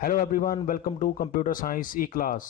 Hello everyone, welcome to computer science e class.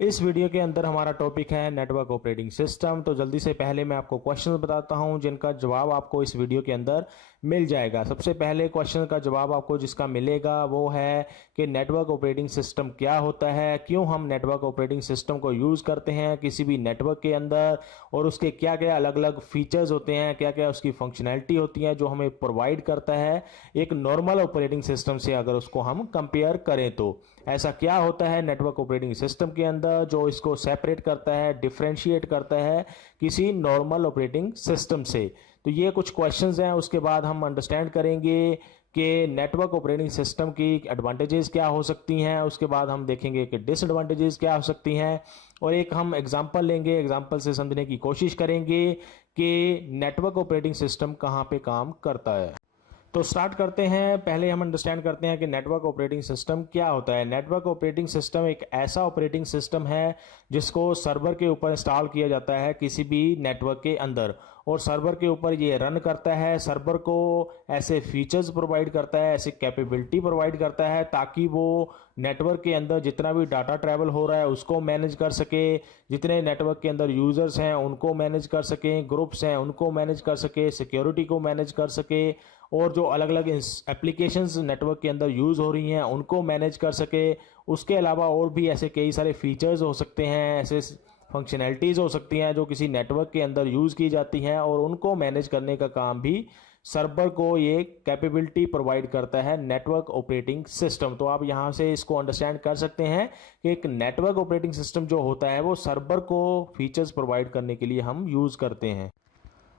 इस video के अंदर हमारा टॉपिक है नेटवर्क ऑपरेटिंग सिस्टम। तो जल्दी से पहले मैं आपको क्वेश्चन बताता हूं जिनका जवाब आपको इस वीडियो के अंदर मिल जाएगा। सबसे पहले क्वेश्चन का जवाब आपको जिसका मिलेगा वो है कि नेटवर्क ऑपरेटिंग सिस्टम क्या होता है, क्यों हम नेटवर्क ऑपरेटिंग सिस्टम को यूज़ करते हैं किसी भी नेटवर्क के अंदर, और उसके क्या क्या अलग अलग फीचर्स होते हैं, क्या क्या उसकी फंक्शनैलिटी होती है जो हमें प्रोवाइड करता है एक नॉर्मल ऑपरेटिंग सिस्टम से अगर उसको हम कंपेयर करें। तो ऐसा क्या होता है नेटवर्क ऑपरेटिंग सिस्टम के अंदर जो इसको सेपरेट करता है, डिफरेंशिएट करता है किसी नॉर्मल ऑपरेटिंग सिस्टम से। तो ये कुछ क्वेश्चंस हैं, उसके बाद हम अंडरस्टैंड करेंगे कि नेटवर्क ऑपरेटिंग सिस्टम की एडवांटेजेस क्या हो सकती हैं, उसके बाद हम देखेंगे कि डिसएडवांटेजेस क्या हो सकती हैं, और एक हम एग्जांपल लेंगे, एग्जांपल से समझने की कोशिश करेंगे कि नेटवर्क ऑपरेटिंग सिस्टम कहाँ पे काम करता है। तो स्टार्ट करते हैं। पहले हम अंडरस्टैंड करते हैं कि नेटवर्क ऑपरेटिंग सिस्टम क्या होता है। नेटवर्क ऑपरेटिंग सिस्टम एक ऐसा ऑपरेटिंग सिस्टम है जिसको सर्वर के ऊपर इंस्टॉल किया जाता है किसी भी नेटवर्क के अंदर, और सर्वर के ऊपर ये रन करता है। सर्वर को ऐसे फीचर्स प्रोवाइड करता है, ऐसी कैपेबिलिटी प्रोवाइड करता है ताकि वो नेटवर्क के अंदर जितना भी डाटा ट्रैवल हो रहा है उसको मैनेज कर सके, जितने नेटवर्क के अंदर यूजर्स हैं उनको मैनेज कर सके, ग्रुप्स हैं उनको मैनेज कर सके, सिक्योरिटी को मैनेज कर सके, और जो अलग अलग एप्लीकेशंस नेटवर्क के अंदर यूज़ हो रही हैं उनको मैनेज कर सके। उसके अलावा और भी ऐसे कई सारे फीचर्स हो सकते हैं, ऐसे फंक्शनैलिटीज़ हो सकती हैं जो किसी नेटवर्क के अंदर यूज़ की जाती हैं, और उनको मैनेज करने का काम भी सर्वर को ये कैपेबिलिटी प्रोवाइड करता है नेटवर्क ऑपरेटिंग सिस्टम। तो आप यहाँ से इसको अंडरस्टैंड कर सकते हैं कि एक नेटवर्क ऑपरेटिंग सिस्टम जो होता है वो सर्वर को फीचर्स प्रोवाइड करने के लिए हम यूज़ करते हैं।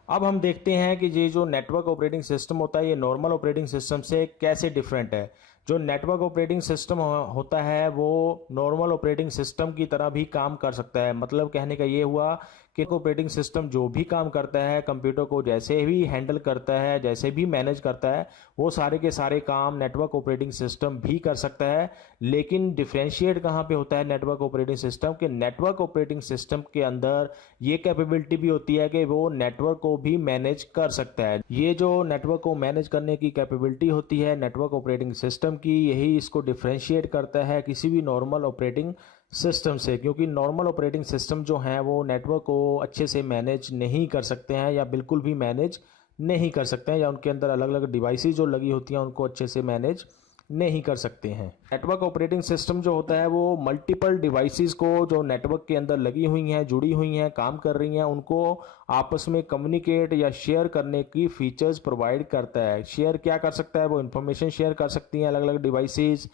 अब हम देखते हैं कि ये जो नेटवर्क ऑपरेटिंग सिस्टम होता है ये नॉर्मल ऑपरेटिंग सिस्टम से कैसे डिफरेंट है। जो नेटवर्क ऑपरेटिंग सिस्टम होता है वो नॉर्मल ऑपरेटिंग सिस्टम की तरह भी काम कर सकता है। मतलब कहने का ये हुआ कि ऑपरेटिंग सिस्टम जो भी काम करता है, कंप्यूटर को जैसे भी हैंडल करता है, जैसे भी मैनेज करता है, वो सारे के सारे काम नेटवर्क ऑपरेटिंग सिस्टम भी कर सकता है। लेकिन डिफरेंशिएट कहाँ पे होता है नेटवर्क ऑपरेटिंग सिस्टम के, नेटवर्क ऑपरेटिंग सिस्टम के अंदर ये कैपेबिलिटी भी होती है कि वो नेटवर्क को भी मैनेज कर सकता है। ये जो नेटवर्क को मैनेज करने की कैपेबिलिटी होती है नेटवर्क ऑपरेटिंग सिस्टम की, यही इसको डिफरेंशिएट करता है किसी भी नॉर्मल ऑपरेटिंग सिस्टम से। क्योंकि नॉर्मल ऑपरेटिंग सिस्टम जो हैं वो नेटवर्क को अच्छे से मैनेज नहीं कर सकते हैं, या बिल्कुल भी मैनेज नहीं कर सकते हैं, या उनके अंदर अलग अलग डिवाइसेस जो लगी होती हैं उनको अच्छे से मैनेज नहीं कर सकते हैं। नेटवर्क ऑपरेटिंग सिस्टम जो होता है वो मल्टीपल डिवाइसेस को जो नेटवर्क के अंदर लगी हुई हैं, जुड़ी हुई हैं, काम कर रही हैं, उनको आपस में कम्युनिकेट या शेयर करने की फीचर्स प्रोवाइड करता है। शेयर क्या कर सकता है, वो इंफॉर्मेशन शेयर कर सकती हैं, अलग अलग डिवाइसेस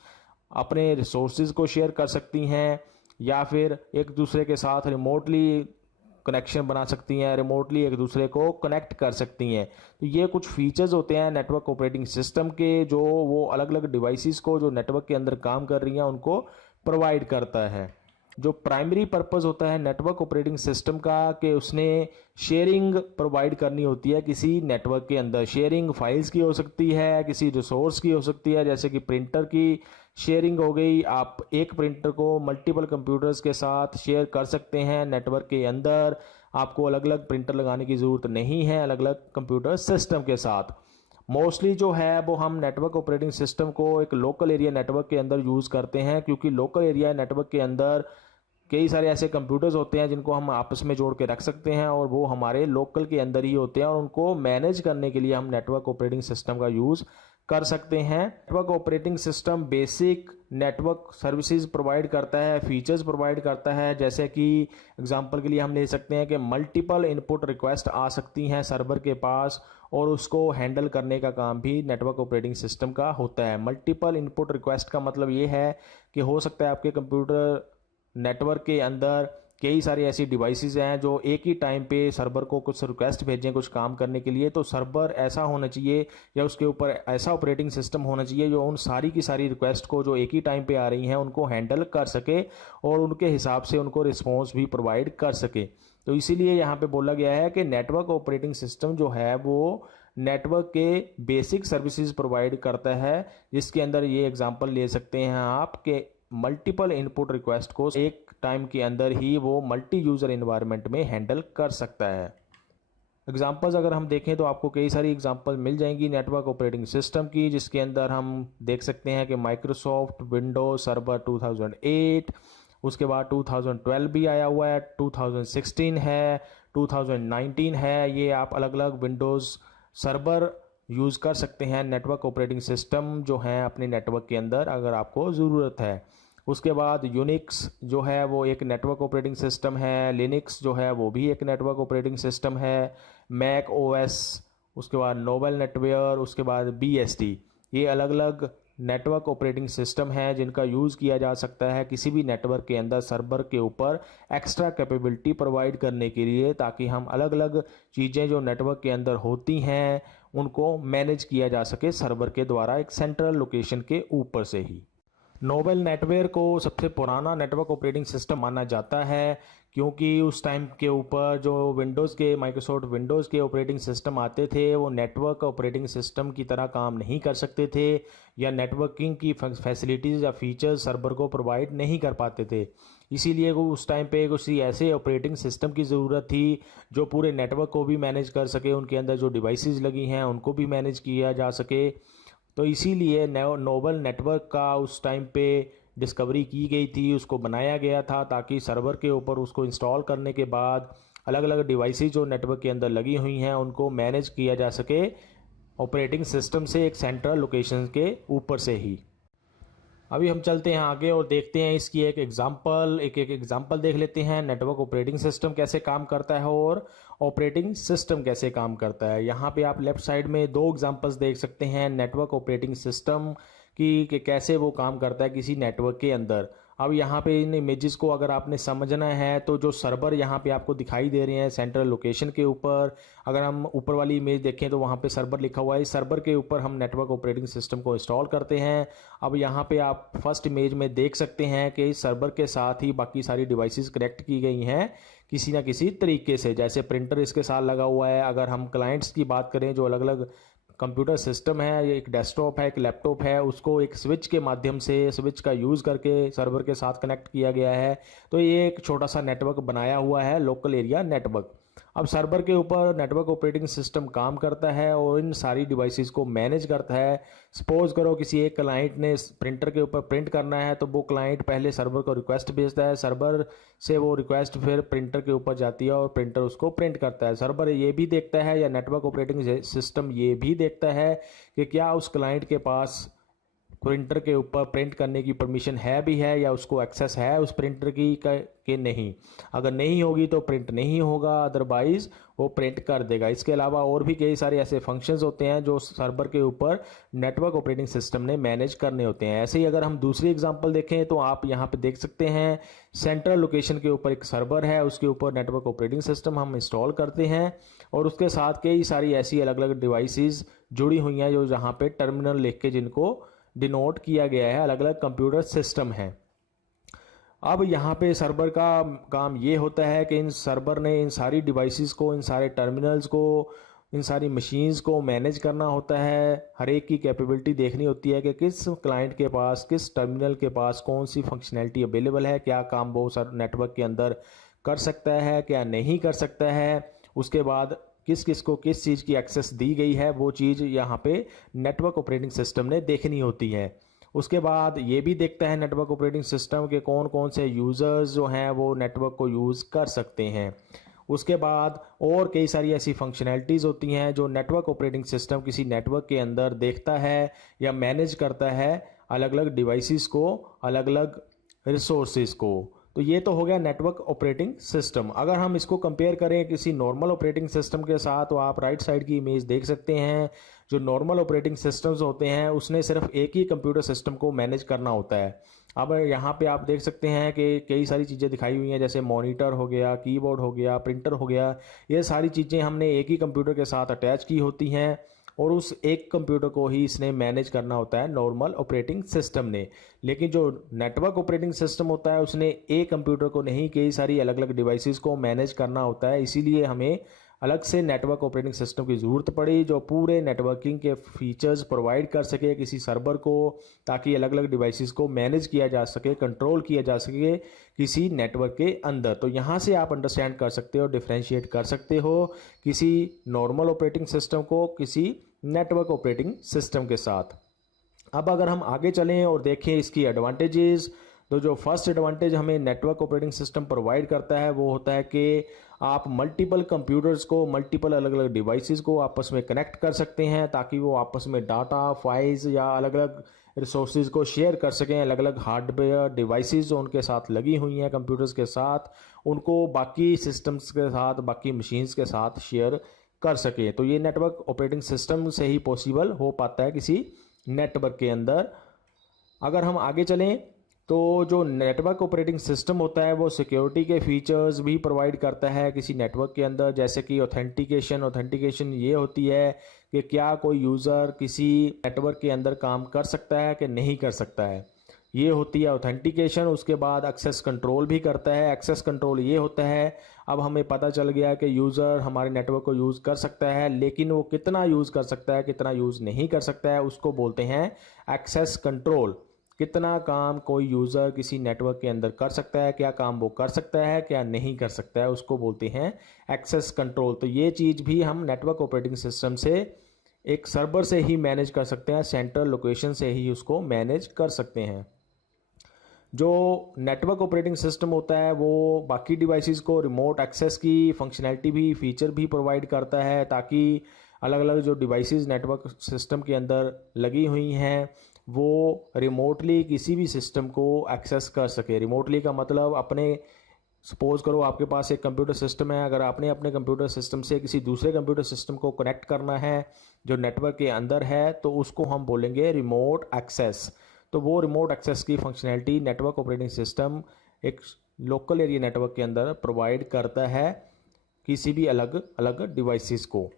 अपने रिसोर्सेज को शेयर कर सकती हैं, या फिर एक दूसरे के साथ रिमोटली कनेक्शन बना सकती हैं, रिमोटली एक दूसरे को कनेक्ट कर सकती हैं। तो ये कुछ फीचर्स होते हैं नेटवर्क ऑपरेटिंग सिस्टम के जो वो अलग अलग डिवाइसेस को जो नेटवर्क के अंदर काम कर रही हैं उनको प्रोवाइड करता है। जो प्राइमरी पर्पस होता है नेटवर्क ऑपरेटिंग सिस्टम का कि उसने शेयरिंग प्रोवाइड करनी होती है किसी नेटवर्क के अंदर। शेयरिंग फाइल्स की हो सकती है, किसी रिसोर्स की हो सकती है, जैसे कि प्रिंटर की शेयरिंग हो गई। आप एक प्रिंटर को मल्टीपल कंप्यूटर्स के साथ शेयर कर सकते हैं नेटवर्क के अंदर। आपको अलग अलग प्रिंटर लगाने की ज़रूरत नहीं है अलग अलग कंप्यूटर सिस्टम के साथ। मोस्टली जो है वो हम नेटवर्क ऑपरेटिंग सिस्टम को एक लोकल एरिया नेटवर्क के अंदर यूज़ करते हैं, क्योंकि लोकल एरिया नेटवर्क के अंदर कई सारे ऐसे कंप्यूटर्स होते हैं जिनको हम आपस में जोड़ के रख सकते हैं, और वो हमारे लोकल के अंदर ही होते हैं, और उनको मैनेज करने के लिए हम नेटवर्क ऑपरेटिंग सिस्टम का यूज़ कर सकते हैं। Network operating system basic network services provide करता है, फीचर्स प्रोवाइड करता है। जैसे कि एग्जांपल के लिए हम ले सकते हैं कि मल्टीपल इनपुट रिक्वेस्ट आ सकती हैं सर्वर के पास, और उसको हैंडल करने का काम भी नेटवर्क ऑपरेटिंग सिस्टम का होता है। मल्टीपल इनपुट रिक्वेस्ट का मतलब ये है कि हो सकता है आपके कंप्यूटर नेटवर्क के अंदर कई सारी ऐसी डिवाइसेस हैं जो एक ही टाइम पे सर्वर को कुछ रिक्वेस्ट भेजें कुछ काम करने के लिए। तो सर्वर ऐसा होना चाहिए या उसके ऊपर ऐसा ऑपरेटिंग सिस्टम होना चाहिए जो उन सारी की सारी रिक्वेस्ट को जो एक ही टाइम पे आ रही हैं उनको हैंडल कर सके, और उनके हिसाब से उनको रिस्पॉन्स भी प्रोवाइड कर सके। तो इसीलिए यहाँ पे बोला गया है कि नेटवर्क ऑपरेटिंग सिस्टम जो है वो नेटवर्क के बेसिक सर्विसेज प्रोवाइड करता है, जिसके अंदर ये एग्जांपल ले सकते हैं आप कि मल्टीपल इनपुट रिक्वेस्ट को एक टाइम के अंदर ही वो मल्टी यूजर एनवायरनमेंट में हैंडल कर सकता है। एग्जांपल्स अगर हम देखें तो आपको कई सारी एग्जांपल मिल जाएंगी नेटवर्क ऑपरेटिंग सिस्टम की, जिसके अंदर हम देख सकते हैं कि माइक्रोसॉफ्ट विंडोज सर्वर 2008, उसके बाद 2012 भी आया हुआ है, 2016 है, 2019 है। ये आप अलग अलग विंडोज़ सर्वर यूज़ कर सकते हैं नेटवर्क ऑपरेटिंग सिस्टम जो हैं अपने नेटवर्क के अंदर अगर आपको ज़रूरत है। उसके बाद यूनिक्स जो है वो एक नेटवर्क ऑपरेटिंग सिस्टम है, लिनक्स जो है वो भी एक नेटवर्क ऑपरेटिंग सिस्टम है, मैक ओएस, उसके बाद नोवेल नेटवेयर, उसके बाद बीएसटी, ये अलग अलग नेटवर्क ऑपरेटिंग सिस्टम है जिनका यूज़ किया जा सकता है किसी भी नेटवर्क के अंदर सर्वर के ऊपर एक्स्ट्रा कैपेबिलिटी प्रोवाइड करने के लिए, ताकि हम अलग अलग चीज़ें जो नेटवर्क के अंदर होती हैं उनको मैनेज किया जा सके सर्वर के द्वारा एक सेंट्रल लोकेशन के ऊपर से ही। नोवेल नेटवेयर को सबसे पुराना नेटवर्क ऑपरेटिंग सिस्टम माना जाता है, क्योंकि उस टाइम के ऊपर जो विंडोज़ के माइक्रोसॉफ्ट विंडोज़ के ऑपरेटिंग सिस्टम आते थे वो नेटवर्क ऑपरेटिंग सिस्टम की तरह काम नहीं कर सकते थे, या नेटवर्किंग की फैसिलिटीज़ या फीचर्स सर्वर को प्रोवाइड नहीं कर पाते थे। इसीलिए वो उस टाइम पे किसी ऐसे ऑपरेटिंग सिस्टम की ज़रूरत थी जो पूरे नेटवर्क को भी मैनेज कर सके, उनके अंदर जो डिवाइसेस लगी हैं उनको भी मैनेज किया जा सके। तो इसीलिए नोवेल नेटवर्क का उस टाइम पे डिस्कवरी की गई थी, उसको बनाया गया था ताकि सर्वर के ऊपर उसको इंस्टॉल करने के बाद अलग अलग डिवाइसेस जो नेटवर्क के अंदर लगी हुई हैं उनको मैनेज किया जा सके ऑपरेटिंग सिस्टम से एक सेंट्रल लोकेशन के ऊपर से ही। अभी हम चलते हैं आगे और देखते हैं इसकी एक एग्जांपल देख लेते हैं नेटवर्क ऑपरेटिंग सिस्टम कैसे काम करता है और ऑपरेटिंग सिस्टम कैसे काम करता है। यहाँ पे आप लेफ्ट साइड में दो एग्जांपल्स देख सकते हैं नेटवर्क ऑपरेटिंग सिस्टम की कि कैसे वो काम करता है किसी नेटवर्क के अंदर। अब यहाँ पे इन इमेजेस को अगर आपने समझना है तो जो सर्वर यहाँ पे आपको दिखाई दे रहे हैं सेंट्रल लोकेशन के ऊपर, अगर हम ऊपर वाली इमेज देखें तो वहाँ पे सर्वर लिखा हुआ है, इस सर्वर के ऊपर हम नेटवर्क ऑपरेटिंग सिस्टम को इंस्टॉल करते हैं। अब यहाँ पे आप फर्स्ट इमेज में देख सकते हैं कि इस सर्वर के साथ ही बाकी सारी डिवाइसेस कनेक्ट की गई हैं किसी ना किसी तरीके से, जैसे प्रिंटर इसके साथ लगा हुआ है। अगर हम क्लाइंट्स की बात करें जो अलग अलग कंप्यूटर सिस्टम है, एक डेस्कटॉप है, एक लैपटॉप है, उसको एक स्विच के माध्यम से स्विच का यूज़ करके सर्वर के साथ कनेक्ट किया गया है। तो ये एक छोटा सा नेटवर्क बनाया हुआ है, लोकल एरिया नेटवर्क। अब सर्वर के ऊपर नेटवर्क ऑपरेटिंग सिस्टम काम करता है और इन सारी डिवाइसेस को मैनेज करता है। सपोज करो किसी एक क्लाइंट ने प्रिंटर के ऊपर प्रिंट करना है तो वो क्लाइंट पहले सर्वर को रिक्वेस्ट भेजता है, सर्वर से वो रिक्वेस्ट फिर प्रिंटर के ऊपर जाती है और प्रिंटर उसको प्रिंट करता है। सर्वर ये भी देखता है या नेटवर्क ऑपरेटिंग सिस्टम ये भी देखता है कि क्या उस क्लाइंट के पास प्रिंटर के ऊपर प्रिंट करने की परमिशन है भी है या उसको एक्सेस है उस प्रिंटर की कि नहीं। अगर नहीं होगी तो प्रिंट नहीं होगा, अदरवाइज वो प्रिंट कर देगा। इसके अलावा और भी कई सारे ऐसे फंक्शंस होते हैं जो सर्वर के ऊपर नेटवर्क ऑपरेटिंग सिस्टम ने मैनेज करने होते हैं। ऐसे ही अगर हम दूसरी एग्जांपल देखें तो आप यहाँ पे देख सकते हैं सेंट्रल लोकेशन के ऊपर एक सर्वर है, उसके ऊपर नेटवर्क ऑपरेटिंग सिस्टम हम इंस्टॉल करते हैं और उसके साथ कई सारी ऐसी अलग अलग डिवाइसेस जुड़ी हुई हैं जो जहाँ पे टर्मिनल लिख के जिनको डिनोट किया गया है अलग अलग कंप्यूटर सिस्टम है। अब यहाँ पे सर्वर का काम ये होता है कि इन सर्वर ने इन सारी डिवाइसेस को, इन सारे टर्मिनल्स को, इन सारी मशीन्स को मैनेज करना होता है। हर एक की कैपेबिलिटी देखनी होती है कि किस क्लाइंट के पास, किस टर्मिनल के पास कौन सी फंक्शनैलिटी अवेलेबल है, क्या काम वो नेटवर्क के अंदर कर सकता है, क्या नहीं कर सकता है। उसके बाद किस किस को किस चीज़ की एक्सेस दी गई है वो चीज़ यहाँ पे नेटवर्क ऑपरेटिंग सिस्टम ने देखनी होती है। उसके बाद ये भी देखता है नेटवर्क ऑपरेटिंग सिस्टम के कौन कौन से यूज़र्स जो हैं वो नेटवर्क को यूज़ कर सकते हैं। उसके बाद और कई सारी ऐसी फंक्शनैलिटीज़ होती हैं जो नेटवर्क ऑपरेटिंग सिस्टम किसी नेटवर्क के अंदर देखता है या मैनेज करता है अलग अलग डिवाइसेस को, अलग अलग रिसोर्सेज को। तो ये तो हो गया नेटवर्क ऑपरेटिंग सिस्टम। अगर हम इसको कंपेयर करें किसी नॉर्मल ऑपरेटिंग सिस्टम के साथ तो आप राइट साइड की इमेज देख सकते हैं। जो नॉर्मल ऑपरेटिंग सिस्टम्स होते हैं उसने सिर्फ एक ही कंप्यूटर सिस्टम को मैनेज करना होता है। अब यहाँ पे आप देख सकते हैं कि कई सारी चीज़ें दिखाई हुई हैं, जैसे मॉनिटर हो गया, कीबोर्ड हो गया, प्रिंटर हो गया। ये सारी चीज़ें हमने एक ही कंप्यूटर के साथ अटैच की होती हैं और उस एक कंप्यूटर को ही इसने मैनेज करना होता है नॉर्मल ऑपरेटिंग सिस्टम ने। लेकिन जो नेटवर्क ऑपरेटिंग सिस्टम होता है उसने एक कंप्यूटर को नहीं, कई सारी अलग अलग डिवाइसेस को मैनेज करना होता है। इसीलिए हमें अलग से नेटवर्क ऑपरेटिंग सिस्टम की ज़रूरत पड़ी जो पूरे नेटवर्किंग के फीचर्स प्रोवाइड कर सके किसी सर्वर को, ताकि अलग अलग डिवाइसेस को मैनेज किया जा सके, कंट्रोल किया जा सके किसी नेटवर्क के अंदर। तो यहाँ से आप अंडरस्टैंड कर सकते हो, डिफ्रेंशिएट कर सकते हो किसी नॉर्मल ऑपरेटिंग सिस्टम को किसी नेटवर्क ऑपरेटिंग सिस्टम के साथ। अब अगर हम आगे चलें और देखें इसकी एडवांटेजेस, तो जो फर्स्ट एडवांटेज हमें नेटवर्क ऑपरेटिंग सिस्टम प्रोवाइड करता है वो होता है कि आप मल्टीपल कंप्यूटर्स को, मल्टीपल अलग अलग डिवाइसेस को आपस में कनेक्ट कर सकते हैं, ताकि वो आपस में डाटा, फाइल्स या अलग अलग रिसोर्सेज को शेयर कर सकें। अलग अलग हार्डवेयर डिवाइसेस जो उनके साथ लगी हुई हैं कंप्यूटर्स के साथ, उनको बाकी सिस्टम्स के साथ, बाकी मशीन्स के साथ शेयर कर सकें। तो ये नेटवर्क ऑपरेटिंग सिस्टम से ही पॉसिबल हो पाता है किसी नेटवर्क के अंदर। अगर हम आगे चलें तो जो नेटवर्क ऑपरेटिंग सिस्टम होता है वो सिक्योरिटी के फीचर्स भी प्रोवाइड करता है किसी नेटवर्क के अंदर, जैसे कि ऑथेंटिकेशन ये होती है कि क्या कोई यूज़र किसी नेटवर्क के अंदर काम कर सकता है कि नहीं कर सकता है, ये होती है ऑथेंटिकेशन। उसके बाद एक्सेस कंट्रोल भी करता है। एक्सेस कंट्रोल ये होता है, अब हमें पता चल गया कि यूज़र हमारे नेटवर्क को यूज़ कर सकता है, लेकिन वो कितना यूज़ कर सकता है, कितना यूज़ नहीं कर सकता है, उसको बोलते हैं एक्सेस कंट्रोल। कितना काम कोई यूज़र किसी नेटवर्क के अंदर कर सकता है, क्या काम वो कर सकता है, क्या नहीं कर सकता है, उसको बोलते हैं एक्सेस कंट्रोल। तो ये चीज़ भी हम नेटवर्क ऑपरेटिंग सिस्टम से एक सर्वर से ही मैनेज कर सकते हैं, सेंट्रल लोकेशन से ही उसको मैनेज कर सकते हैं। जो नेटवर्क ऑपरेटिंग सिस्टम होता है वो बाकी डिवाइसेस को रिमोट एक्सेस की फंक्शनैलिटी भी, फीचर भी प्रोवाइड करता है, ताकि अलग अलग जो डिवाइसेस नेटवर्क सिस्टम के अंदर लगी हुई हैं वो रिमोटली किसी भी सिस्टम को एक्सेस कर सके। रिमोटली का मतलब, अपने सपोज करो आपके पास एक कंप्यूटर सिस्टम है, अगर आपने अपने कंप्यूटर सिस्टम से किसी दूसरे कंप्यूटर सिस्टम को कनेक्ट करना है जो नेटवर्क के अंदर है, तो उसको हम बोलेंगे रिमोट एक्सेस। तो वो रिमोट एक्सेस की फंक्शनैलिटी नेटवर्क ऑपरेटिंग सिस्टम एक लोकल एरिया नेटवर्क के अंदर प्रोवाइड करता है किसी भी अलग अलग डिवाइसेस को।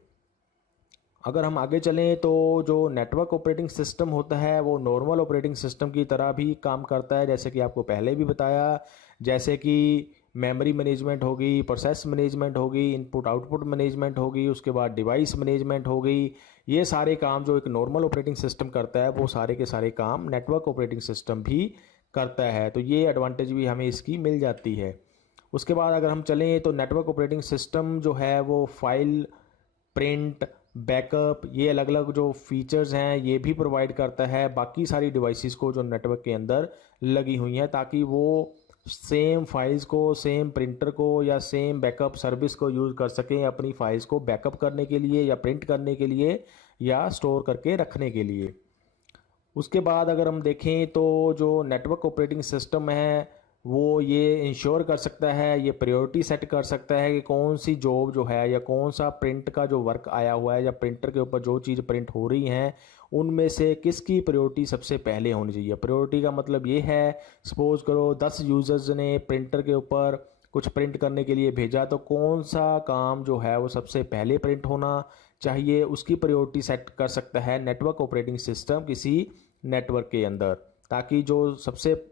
अगर हम आगे चलें तो जो नेटवर्क ऑपरेटिंग सिस्टम होता है वो नॉर्मल ऑपरेटिंग सिस्टम की तरह भी काम करता है, जैसे कि आपको पहले भी बताया, जैसे कि मेमोरी मैनेजमेंट होगी, प्रोसेस मैनेजमेंट होगी, इनपुट आउटपुट मैनेजमेंट होगी, उसके बाद डिवाइस मैनेजमेंट होगी। ये सारे काम जो एक नॉर्मल ऑपरेटिंग सिस्टम करता है वो सारे के सारे काम नेटवर्क ऑपरेटिंग सिस्टम भी करता है। तो ये एडवांटेज भी हमें इसकी मिल जाती है। उसके बाद अगर हम चलें तो नेटवर्क ऑपरेटिंग सिस्टम जो है वो फाइल, प्रिंट, बैकअप, ये अलग अलग जो फीचर्स हैं ये भी प्रोवाइड करता है बाकी सारी डिवाइसेस को जो नेटवर्क के अंदर लगी हुई हैं, ताकि वो सेम फाइल्स को, सेम प्रिंटर को या सेम बैकअप सर्विस को यूज़ कर सकें अपनी फाइल्स को बैकअप करने के लिए या प्रिंट करने के लिए या स्टोर करके रखने के लिए। उसके बाद अगर हम देखें तो जो नेटवर्क ऑपरेटिंग सिस्टम है वो ये इंश्योर कर सकता है, ये प्रायोरिटी सेट कर सकता है कि कौन सी जॉब जो है या कौन सा प्रिंट का जो वर्क आया हुआ है या प्रिंटर के ऊपर जो चीज़ प्रिंट हो रही हैं उनमें से किसकी प्रायोरिटी सबसे पहले होनी चाहिए। प्रायोरिटी का मतलब ये है, सपोज करो 10 यूज़र्स ने प्रिंटर के ऊपर कुछ प्रिंट करने के लिए भेजा, तो कौन सा काम जो है वो सबसे पहले प्रिंट होना चाहिए, उसकी प्रायोरिटी सेट कर सकता है नेटवर्क ऑपरेटिंग सिस्टम किसी नेटवर्क के अंदर, ताकि जो सबसे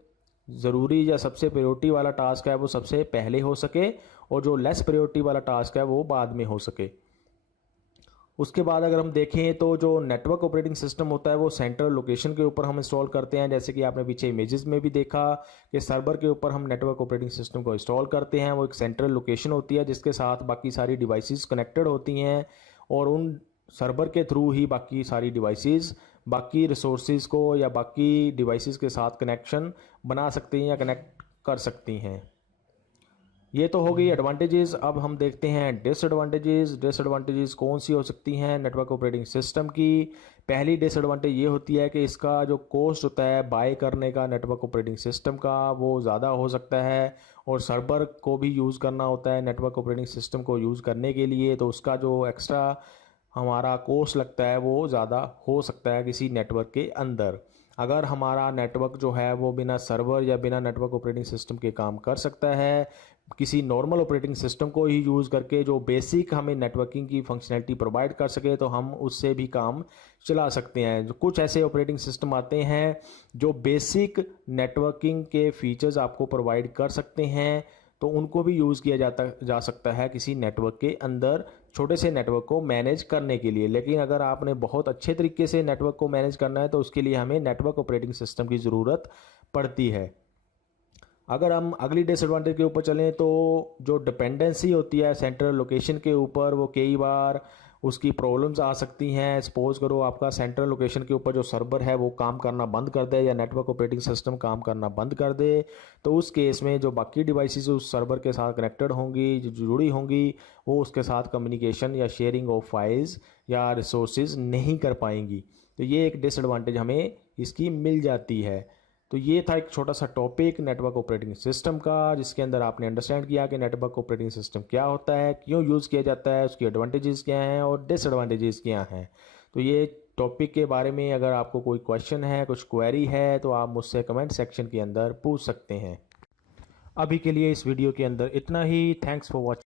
ज़रूरी या सबसे प्रायोरिटी वाला टास्क है वो सबसे पहले हो सके और जो लेस प्रायोरिटी वाला टास्क है वो बाद में हो सके। उसके बाद अगर हम देखें तो जो नेटवर्क ऑपरेटिंग सिस्टम होता है वो सेंट्रल लोकेशन के ऊपर हम इंस्टॉल करते हैं, जैसे कि आपने पीछे इमेजेस में भी देखा कि सर्वर के ऊपर हम नेटवर्क ऑपरेटिंग सिस्टम को इंस्टॉल करते हैं। वो एक सेंट्रल लोकेशन होती है जिसके साथ बाकी सारी डिवाइसेस कनेक्टेड होती हैं और उन सर्वर के थ्रू ही बाकी सारी डिवाइसेस बाकी रिसोर्सेज को या बाकी डिवाइसेस के साथ कनेक्शन बना सकती हैं या कनेक्ट कर सकती हैं। ये तो हो गई एडवांटेजेस। अब हम देखते हैं डिसएडवांटेजेस। डिसएडवांटेजेस कौन सी हो सकती हैं नेटवर्क ऑपरेटिंग सिस्टम की। पहली डिसएडवांटेज ये होती है कि इसका जो कॉस्ट होता है बाय करने का नेटवर्क ऑपरेटिंग सिस्टम का वो ज़्यादा हो सकता है, और सर्वर को भी यूज़ करना होता है नेटवर्क ऑपरेटिंग सिस्टम को यूज़ करने के लिए, तो उसका जो एक्स्ट्रा हमारा कॉस्ट लगता है वो ज़्यादा हो सकता है किसी नेटवर्क के अंदर। अगर हमारा नेटवर्क जो है वो बिना सर्वर या बिना नेटवर्क ऑपरेटिंग सिस्टम के काम कर सकता है, किसी नॉर्मल ऑपरेटिंग सिस्टम को ही यूज़ करके जो बेसिक हमें नेटवर्किंग की फंक्शनैलिटी प्रोवाइड कर सके, तो हम उससे भी काम चला सकते हैं। जो कुछ ऐसे ऑपरेटिंग सिस्टम आते हैं जो बेसिक नेटवर्किंग के फीचर्स आपको प्रोवाइड कर सकते हैं, तो उनको भी यूज़ किया जा सकता है किसी नेटवर्क के अंदर छोटे से नेटवर्क को मैनेज करने के लिए। लेकिन अगर आपने बहुत अच्छे तरीके से नेटवर्क को मैनेज करना है तो उसके लिए हमें नेटवर्क ऑपरेटिंग सिस्टम की ज़रूरत पड़ती है। अगर हम अगली डिसएडवांटेज के ऊपर चलें तो जो डिपेंडेंसी होती है सेंट्रल लोकेशन के ऊपर, वो कई बार उसकी प्रॉब्लम्स आ सकती हैं। सपोज करो आपका सेंट्रल लोकेशन के ऊपर जो सर्वर है वो काम करना बंद कर दे या नेटवर्क ऑपरेटिंग सिस्टम काम करना बंद कर दे, तो उस केस में जो बाकी डिवाइसेस उस सर्वर के साथ कनेक्टेड होंगी, जो जुड़ी होंगी, वो उसके साथ कम्युनिकेशन या शेयरिंग ऑफ फाइल्स या रिसोर्सेज नहीं कर पाएंगी। तो ये एक डिसएडवांटेज हमें इसकी मिल जाती है। तो ये था एक छोटा सा टॉपिक नेटवर्क ऑपरेटिंग सिस्टम का, जिसके अंदर आपने अंडरस्टैंड किया कि नेटवर्क ऑपरेटिंग सिस्टम क्या होता है, क्यों यूज़ किया जाता है, उसकी एडवांटेजेस क्या हैं और डिसएडवांटेजेस क्या हैं। तो ये टॉपिक के बारे में अगर आपको कोई क्वेश्चन है, कुछ क्वेरी है, तो आप मुझसे कमेंट सेक्शन के अंदर पूछ सकते हैं। अभी के लिए इस वीडियो के अंदर इतना ही। Thanks for watching.